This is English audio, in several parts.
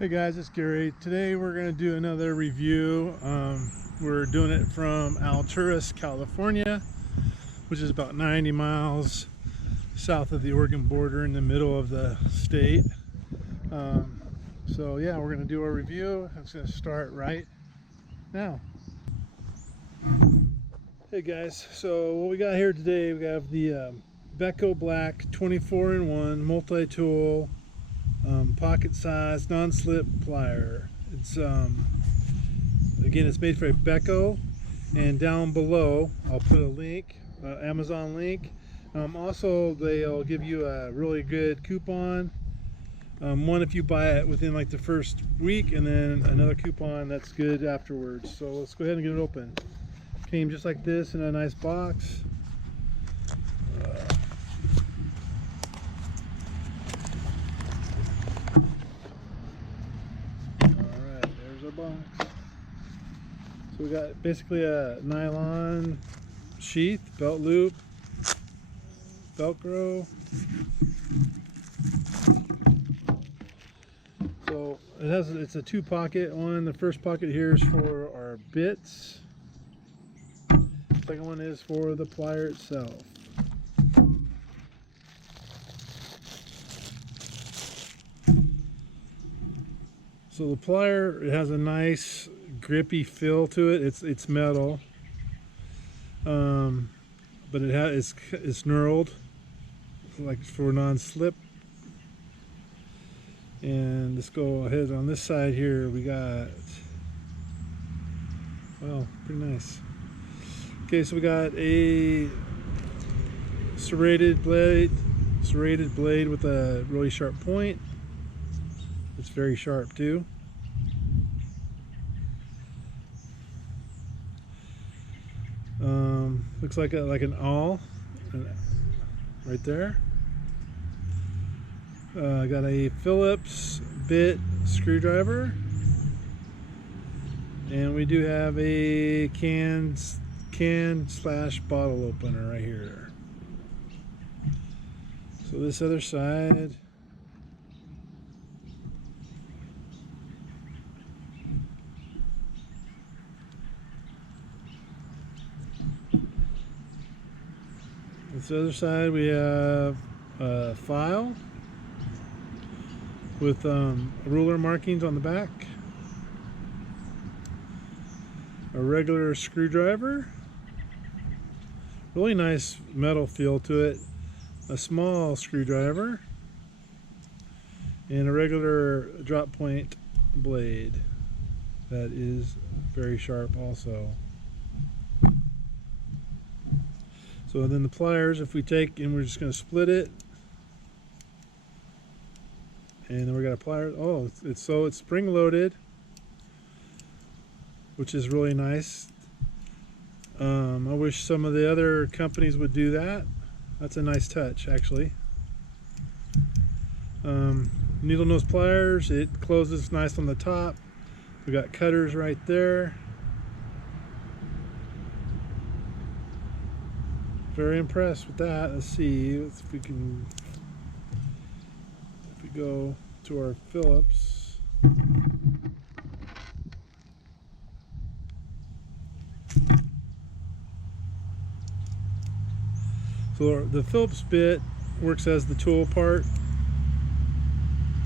Hey guys, it's Gary. Today we're going to do another review. We're doing it from Alturas, California, which is about 90 miles south of the Oregon border in the middle of the state. So yeah, we're going to do a review. It's going to start right now. Hey guys, so what we got here today, we have the Becko Black 24-in-1 multi-tool pocket size non-slip plier. It's again, it's made for a Becko, and down below I'll put a link, Amazon link. Also, they'll give you a really good coupon, one if you buy it within like the first week, and then another coupon that's good afterwards. So let's go ahead and get it open. Came just like this in a nice box. Box. So we got basically a nylon sheath, belt loop, Velcro. So it's a two pocket one. The first pocket here is for our bits. The second one is for the plier itself. So the plier, it has a nice grippy feel to it. It's metal, but it's knurled, like for non-slip. And let's go ahead on this side here. We got, well, pretty nice. Okay, so we got a serrated blade with a really sharp point. It's very sharp too. Looks like an awl right there. Got a Phillips bit screwdriver, and we do have a can slash bottle opener right here. So this other side, we have a file with ruler markings on the back, a regular screwdriver, really nice metal feel to it, a small screwdriver, and a regular drop point blade that is very sharp also. So then the pliers, if we take and we're just going to split it, and then we got a plier. Oh, it's spring loaded, which is really nice. I wish some of the other companies would do that. That's a nice touch, actually. Needle nose pliers, it closes nice on the top. We got cutters right there. Very impressed with that. Let's see if we can, if we go to our Phillips. So the Phillips bit works as the tool part,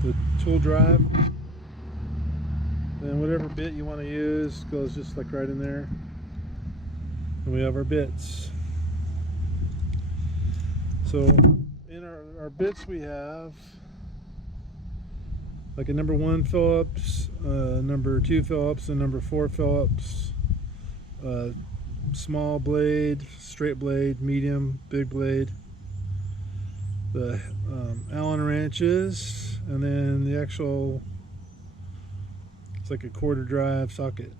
the tool drive. And whatever bit you want to use goes just like right in there. And we have our bits. So in our bits we have like a number 1 Phillips, number 2 Phillips, and number 4 Phillips, small blade, straight blade, medium, big blade, the Allen wrenches, and then the actual, it's like a quarter drive socket.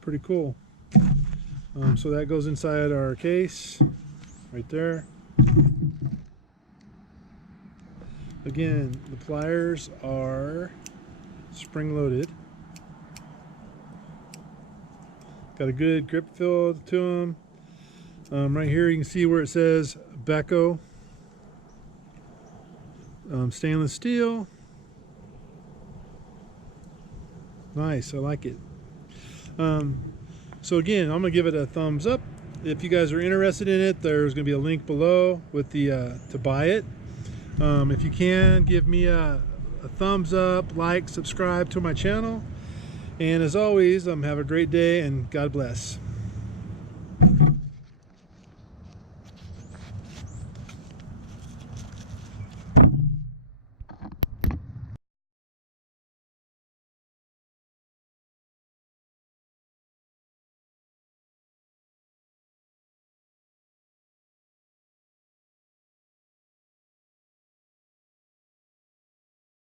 Pretty cool. So that goes inside our case right there. Again, the pliers are spring loaded. Got a good grip feel to them. Right here you can see where it says Becko. stainless steel. Nice, I like it. So again, I'm gonna give it a thumbs up. If you guys are interested in it, there's gonna be a link below with the to buy it. If you can, give me a thumbs up, like, subscribe to my channel, and as always, have a great day and God bless.